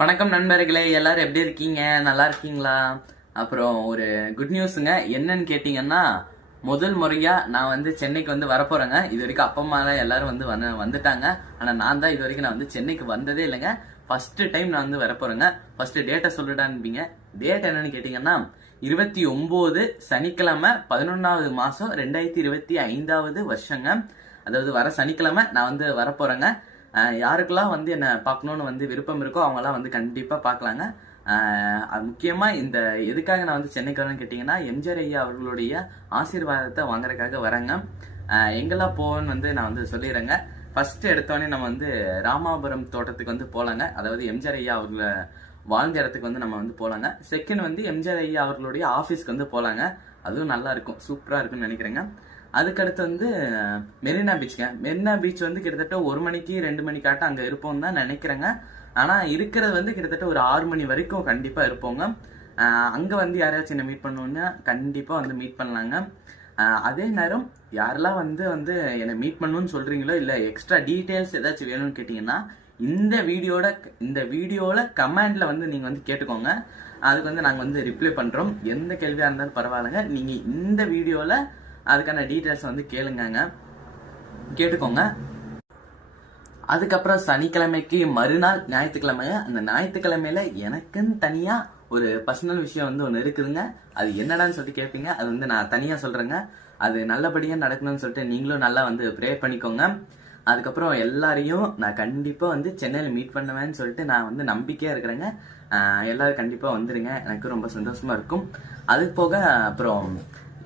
வணக்கம் நண்பர்களே, எல்லாரும் எப்படி இருக்கீங்க? நல்லா இருக்கீங்களா? அப்புறம் ஒரு குட் நியூஸுங்க. என்னன்னு கேட்டீங்கன்னா, முதல் முறையா நான் வந்து சென்னைக்கு வந்து வரப்போறேங்க. இது வரைக்கும் அப்பா அம்மா எல்லாரும் வந்து வந்துட்டாங்க. ஆனா நான் தான் இது வரைக்கும் நான் வந்து சென்னைக்கு வந்ததே இல்லைங்க. ஃபர்ஸ்ட் டைம் நான் வந்து வரப்போறேங்க. ஃபர்ஸ்ட் டேட்டை சொல்லிடான்பீங்க. டேட் என்னன்னு கேட்டீங்கன்னா 29 சனிக்கிழமை 11வது மாசம் 2025வது வருஷங்க. அதாவது வர சனிக்கிழமை நான் வந்து வரப்போறேங்க. யாருக்கெல்லாம் வந்து என்னை பார்க்கணுன்னு வந்து விருப்பம் இருக்கோ அவங்கெல்லாம் வந்து கண்டிப்பாக பார்க்கலாங்க. அது முக்கியமாக இந்த எதுக்காக நான் வந்து சென்னைக்கு வரேன்னு கேட்டிங்கன்னா, எம்ஜிஆர் ஐயா அவர்களுடைய ஆசீர்வாதத்தை வாங்குறதுக்காக வரேங்க. எங்கெல்லாம் போவேன்னு வந்து நான் வந்து சொல்லிடுறேங்க. ஃபர்ஸ்ட் எடுத்தோடனே நம்ம வந்து ராமாபுரம் தோட்டத்துக்கு வந்து போகலாங்க. அதாவது எம்ஜிஆர் ஐயா அவர்களை வாழ்ந்த இடத்துக்கு வந்து நம்ம வந்து போகலாங்க. செகண்ட் வந்து எம்ஜிஆர் ஐயா அவர்களுடைய ஆஃபீஸ்க்கு வந்து போகலாங்க. அதுவும் நல்லா இருக்கும், சூப்பராக இருக்குன்னு நினைக்கிறேங்க. அதுக்கடுத்து வந்து மெரினா பீச்சுங்க. மெரினா பீச் வந்து கிட்டத்தட்ட 1 மணிக்கு 2 மணிக்காட்டம் அங்கே இருப்போம் தான் நினைக்கிறேங்க. ஆனால் இருக்கிறது வந்து கிட்டத்தட்ட ஒரு 6 மணி வரைக்கும் கண்டிப்பாக இருப்போங்க. அங்கே வந்து யாரையாச்சும் என்ன மீட் பண்ணணுன்னா கண்டிப்பாக வந்து மீட் பண்ணலாங்க. அதே நேரம் யாரெல்லாம் வந்து வந்து என்னை மீட் பண்ணணும்னு சொல்கிறீங்களோ இல்லை எக்ஸ்ட்ரா டீட்டெயில்ஸ் ஏதாச்சும் வேணும்னு கேட்டிங்கன்னா இந்த வீடியோவில் கமெண்டில் வந்து நீங்கள் வந்து கேட்டுக்கோங்க. அதுக்கு வந்து நாங்கள் வந்து ரிப்ளை பண்ணுறோம். எந்த கேள்வியாக இருந்தாலும் பரவாயில்லைங்க. நீங்கள் இந்த வீடியோவில் அதுக்கான டீட்டெயில்ஸ் வந்து கேட்டுக்கோங்க. அதுக்கப்புறம் சனிக்கிழமைக்கு மறுநாள் ஞாயிற்றுக்கிழமைங்க. அந்த ஞாயிற்றுக்கிழமையில எனக்குன்னு தனியா ஒரு பர்சனல் விஷயம் வந்து ஒன்று இருக்குதுங்க. அது என்னடான்னு சொல்லிட்டு கேட்பீங்க. அது வந்து நான் தனியா சொல்றேங்க. அது நல்லபடியா நடக்கணும்னு சொல்லிட்டு நீங்களும் நல்லா வந்து ப்ரே பண்ணிக்கோங்க. அதுக்கப்புறம் எல்லாரையும் நான் கண்டிப்பா வந்து சென்னையில் மீட் பண்ணுவேன்னு சொல்லிட்டு நான் வந்து நம்பிக்கையா இருக்கிறேங்க. எல்லாரும் கண்டிப்பா வந்துருங்க, எனக்கு ரொம்ப சந்தோஷமா இருக்கும். அது போக அப்புறம்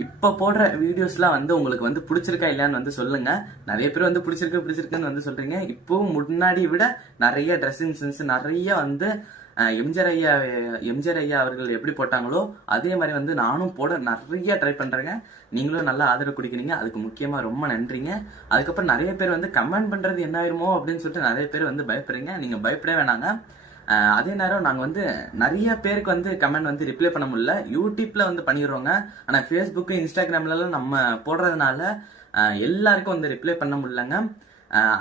இப்போ போடுற வீடியோஸ்லாம் வந்து உங்களுக்கு வந்து பிடிச்சிருக்கா இல்லையான்னு வந்து சொல்லுங்க. நிறைய பேர் வந்து பிடிச்சிருக்குன்னு வந்து சொல்றீங்க. இப்போ முன்னாடி விட நிறைய ட்ரெஸ்ஸிங் சென்ஸ் நிறைய வந்து எம்ஜிஆர் ஐயா அவர்கள் எப்படி போட்டாங்களோ அதே மாதிரி வந்து நானும் போட நிறைய ட்ரை பண்றேங்க. நீங்களும் நல்லா ஆதரவு கொடுக்குறீங்க, அதுக்கு முக்கியமா ரொம்ப நன்றிங்க. அதுக்கப்புறம் நிறைய பேர் வந்து கமெண்ட் பண்றது என்ன ஆயிருமோ அப்படின்னு சொல்லிட்டு நிறைய பேர் வந்து பயப்படுறீங்க. நீங்க பயப்படவே வேணாங்க. அதே நேரம் நாங்கள் வந்து நிறைய பேருக்கு வந்து கமெண்ட் வந்து ரிப்ளை பண்ண முடியல. யூடியூப்ல வந்து பண்ணிடுறோங்க. ஆனால் ஃபேஸ்புக்கு இன்ஸ்டாகிராம்லாம் நம்ம போடுறதுனால எல்லாருக்கும் வந்து ரிப்ளை பண்ண முடியலங்க.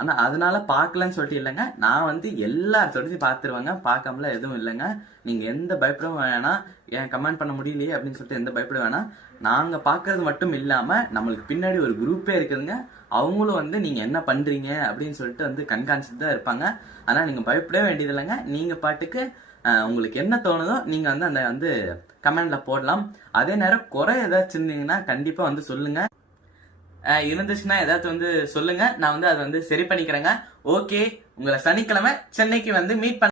ஆனால் அதனால பார்க்கலன்னு சொல்லிட்டு இல்லைங்க. நான் வந்து எல்லாத்தோடய பார்த்துருவேங்க, பார்க்காமலாம் எதுவும் இல்லைங்க. நீங்கள் எந்த பயப்படவும் வேணாம். ஏன் கமெண்ட் பண்ண முடியலையே அப்படின்னு சொல்லிட்டு எந்த பயப்பட வேணாம். நாங்கள் பார்க்கறது மட்டும் இல்லாமல் நம்மளுக்கு பின்னாடி ஒரு குரூப்பே இருக்குதுங்க. அவங்களும் வந்து நீங்கள் என்ன பண்ணுறீங்க அப்படின்னு சொல்லிட்டு வந்து கண்காணிச்சுட்டு தான் இருப்பாங்க. ஆனால் நீங்கள் பயப்படவே வேண்டியது இல்லைங்க. நீங்கள் பாட்டுக்கு உங்களுக்கு என்ன தோணுதோ நீங்கள் வந்து அந்த வந்து கமெண்ட்ல போடலாம். அதே நேரம் குறை ஏதாச்சும் இருந்தீங்கன்னா கண்டிப்பாக வந்து சொல்லுங்க. இருந்துச்சுன்னா ஏதாச்சும் வந்து சொல்லுங்க, நான் வந்து அதை வந்து சரி பண்ணிக்கிறேங்க. ஓகே, உங்களை சனிக்கிழமை சென்னைக்கு வந்து மீட் பண்ண